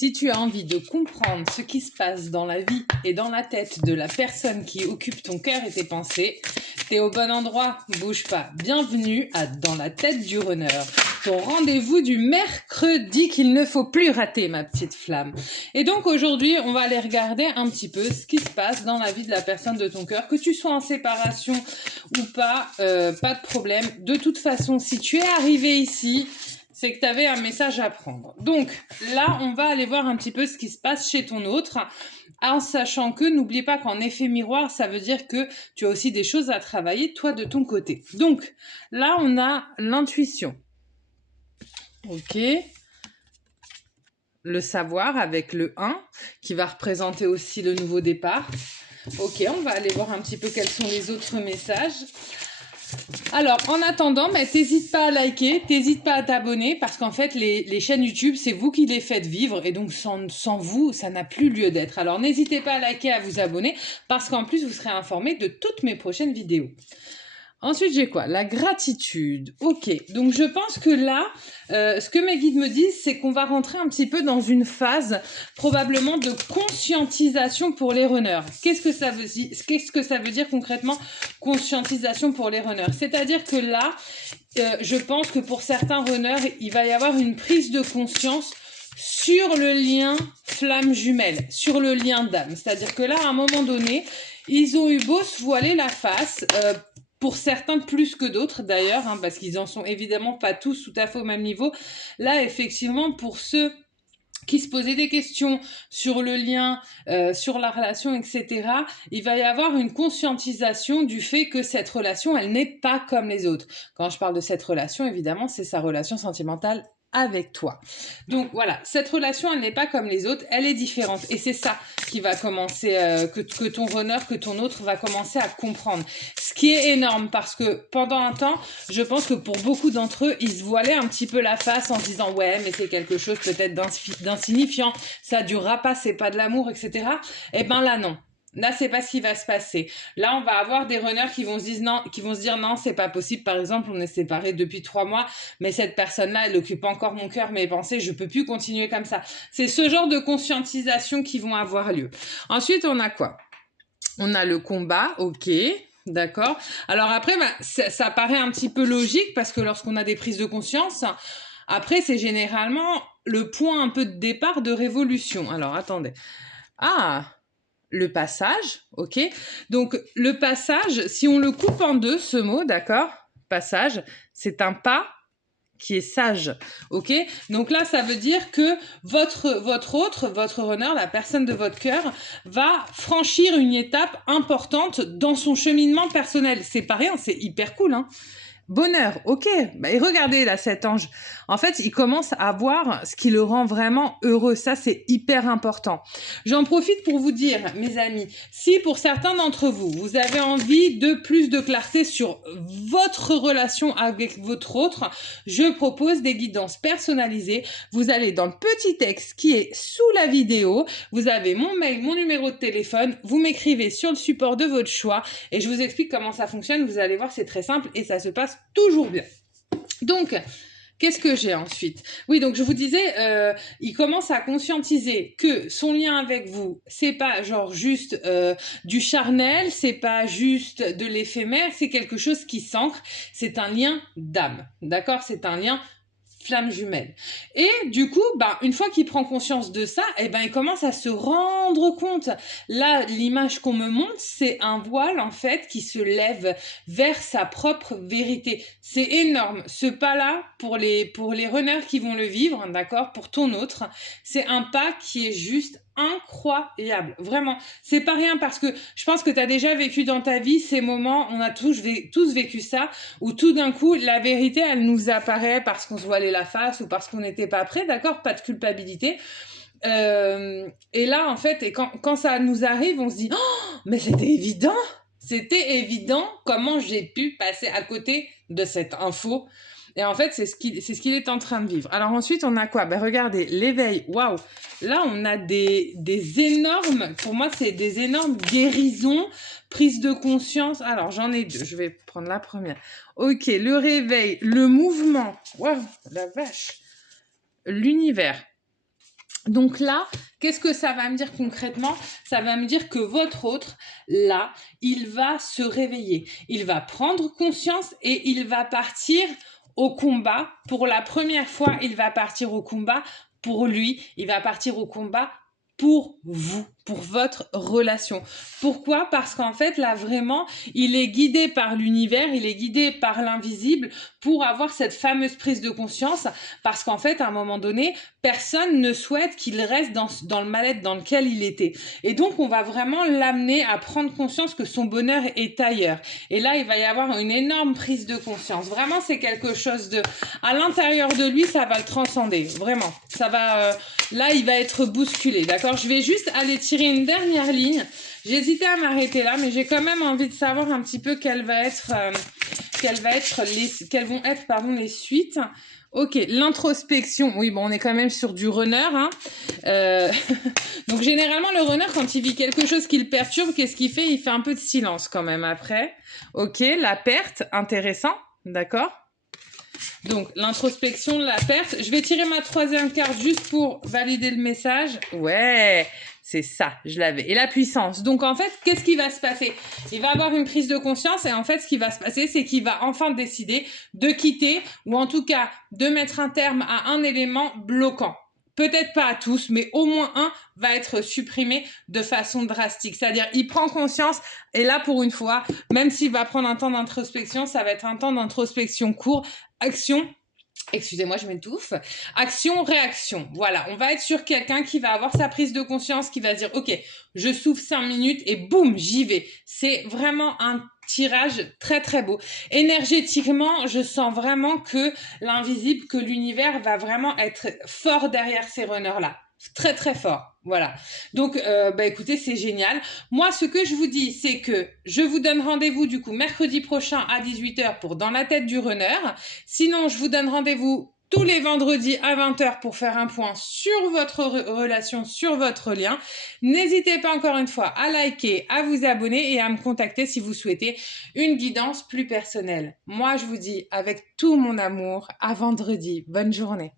Si tu as envie de comprendre ce qui se passe dans la vie et dans la tête de la personne qui occupe ton cœur et tes pensées, t'es au bon endroit, bouge pas. Bienvenue à Dans la tête du runner, ton rendez-vous du mercredi qu'il ne faut plus rater, ma petite flamme. Et donc aujourd'hui, on va aller regarder un petit peu ce qui se passe dans la vie de la personne de ton cœur, que tu sois en séparation ou pas, pas de problème. De toute façon, si tu es arrivé ici, c'est que tu avais un message à prendre. Donc là, on va aller voir un petit peu ce qui se passe chez ton autre, en sachant que n'oublie pas qu'en effet miroir, ça veut dire que tu as aussi des choses à travailler, toi, de ton côté. Donc là, on a l'intuition. Ok. Le savoir avec le 1, qui va représenter aussi le nouveau départ. Ok, on va aller voir un petit peu quels sont les autres messages. Alors, en attendant, t'hésites pas à liker, t'hésites pas à t'abonner, parce qu'en fait, les chaînes YouTube, c'est vous qui les faites vivre, et donc sans vous, ça n'a plus lieu d'être. Alors, n'hésitez pas à liker, à vous abonner, parce qu'en plus, vous serez informé de toutes mes prochaines vidéos. Ensuite, j'ai quoi? La gratitude. Ok, donc je pense que là, ce que mes guides me disent, c'est qu'on va rentrer un petit peu dans une phase probablement de conscientisation pour les runners. Qu'est-ce que ça veut dire concrètement, conscientisation pour les runners? C'est-à-dire que là, je pense que pour certains runners, il va y avoir une prise de conscience sur le lien flamme jumelle, sur le lien d'âme. C'est-à-dire que là, à un moment donné, ils ont eu beau se voiler la face, pour certains plus que d'autres d'ailleurs, hein, parce qu'ils en sont évidemment pas tous tout à fait au même niveau. Là, effectivement, pour ceux qui se posaient des questions sur le lien, sur la relation, etc., il va y avoir une conscientisation du fait que cette relation, elle n'est pas comme les autres. Quand je parle de cette relation, évidemment, c'est sa relation sentimentale avec toi. Donc voilà, cette relation, elle n'est pas comme les autres, elle est différente. Et c'est ça qui va commencer, que ton runner, que ton autre va commencer à comprendre. Ce qui est énorme, parce que pendant un temps, je pense que pour beaucoup d'entre eux, ils se voilaient un petit peu la face en se disant « Ouais, mais c'est quelque chose peut-être d'insignifiant, ça durera pas, c'est pas de l'amour, etc. » Eh ben là, non. Là, c'est pas ce qui va se passer. Là, on va avoir des runners qui vont se dire non, c'est pas possible. Par exemple, on est séparés depuis 3 mois, mais cette personne-là, elle occupe encore mon cœur, mes pensées, je peux plus continuer comme ça. C'est ce genre de conscientisation qui vont avoir lieu. Ensuite, on a quoi? On a le combat, ok. D'accord. Alors après, ça paraît un petit peu logique parce que lorsqu'on a des prises de conscience, après, c'est généralement le point un peu de départ de révolution. Alors, attendez. Ah, le passage, ok. Donc, le passage, si on le coupe en deux, ce mot, d'accord, passage, c'est un pas qui est sage, ok. Donc là, ça veut dire que votre runner, la personne de votre cœur, va franchir une étape importante dans son cheminement personnel. C'est pas rien, c'est hyper cool, hein. Bonheur, ok. Et regardez là cet ange. En fait, il commence à voir ce qui le rend vraiment heureux. Ça, c'est hyper important. J'en profite pour vous dire, mes amis, si pour certains d'entre vous, vous avez envie de plus de clarté sur votre relation avec votre autre, je propose des guidances personnalisées. Vous allez dans le petit texte qui est sous la vidéo. Vous avez mon mail, mon numéro de téléphone. Vous m'écrivez sur le support de votre choix et je vous explique comment ça fonctionne. Vous allez voir, c'est très simple et ça se passe toujours bien. Donc, qu'est-ce que j'ai ensuite? Oui, donc je vous disais, il commence à conscientiser que son lien avec vous, c'est pas genre juste du charnel, c'est pas juste de l'éphémère, c'est quelque chose qui s'ancre, c'est un lien d'âme, d'accord? C'est un lien flamme jumelle. Et du coup, une fois qu'il prend conscience de ça, il commence à se rendre compte. Là, l'image qu'on me montre, c'est un voile, en fait, qui se lève vers sa propre vérité. C'est énorme. Ce pas-là, pour les runners qui vont le vivre, d'accord, pour ton autre, c'est un pas qui est juste incroyable. Vraiment. C'est pas rien parce que je pense que tu as déjà vécu dans ta vie ces moments, on a tous vécu ça, où tout d'un coup, la vérité, elle nous apparaît parce qu'on se voilait la face ou parce qu'on n'était pas prêt, d'accord? Pas de culpabilité. Et là, en fait, et quand ça nous arrive, on se dit « Oh, mais c'était évident! C'était évident comment j'ai pu passer à côté de cette info. » Et en fait, c'est ce qu'il est en train de vivre. Alors ensuite, on a quoi? Regardez, l'éveil. Waouh! Là, on a des énormes, pour moi, c'est des énormes guérisons, prise de conscience. Alors, j'en ai 2. Je vais prendre la première. Ok, le réveil, le mouvement. Waouh, la vache! L'univers. Donc là, qu'est-ce que ça va me dire concrètement? Ça va me dire que votre autre, là, il va se réveiller. Il va prendre conscience et il va partir au combat. Pour la première fois, il va partir au combat pour lui. Il va partir au combat pour vous, pour votre relation. Pourquoi? Parce qu'en fait, là, vraiment, il est guidé par l'univers, il est guidé par l'invisible pour avoir cette fameuse prise de conscience. Parce qu'en fait, à un moment donné, personne ne souhaite qu'il reste dans le mal-être dans lequel il était. Et donc, on va vraiment l'amener à prendre conscience que son bonheur est ailleurs. Et là, il va y avoir une énorme prise de conscience. Vraiment, c'est quelque chose de... À l'intérieur de lui, ça va le transcender. Vraiment. Ça va... là, il va être bousculé. D'accord? Je vais juste aller tirer une dernière ligne. J'hésitais à m'arrêter là, mais j'ai quand même envie de savoir un petit peu quelles vont être les suites. Ok, l'introspection. Oui, bon, on est quand même sur du runner. Hein. Donc, généralement, le runner, quand il vit quelque chose qui le perturbe, qu'est-ce qu'il fait? Il fait un peu de silence quand même après. Ok, la perte, intéressant. D'accord. Donc, l'introspection, la perte. Je vais tirer ma troisième carte juste pour valider le message. Ouais, c'est ça, je l'avais. Et la puissance. Donc, en fait, qu'est-ce qui va se passer? Il va avoir une prise de conscience et en fait, ce qui va se passer, c'est qu'il va enfin décider de quitter ou en tout cas de mettre un terme à un élément bloquant. Peut-être pas à tous, mais au moins un va être supprimé de façon drastique. C'est-à-dire, il prend conscience et là, pour une fois, même s'il va prendre un temps d'introspection, ça va être un temps d'introspection court. Action, excusez-moi, je m'étouffe. Action, réaction. Voilà, on va être sur quelqu'un qui va avoir sa prise de conscience, qui va dire, ok, je souffle 5 minutes et boum, j'y vais. C'est vraiment un tirage très très beau. Énergétiquement, je sens vraiment que l'invisible, que l'univers va vraiment être fort derrière ces runners-là. Très très fort. Voilà. Donc, écoutez, c'est génial. Moi, ce que je vous dis, c'est que je vous donne rendez-vous du coup mercredi prochain à 18h pour Dans la tête du runner. Sinon, je vous donne rendez-vous tous les vendredis à 20h pour faire un point sur votre relation, sur votre lien. N'hésitez pas encore une fois à liker, à vous abonner et à me contacter si vous souhaitez une guidance plus personnelle. Moi, je vous dis avec tout mon amour, à vendredi. Bonne journée.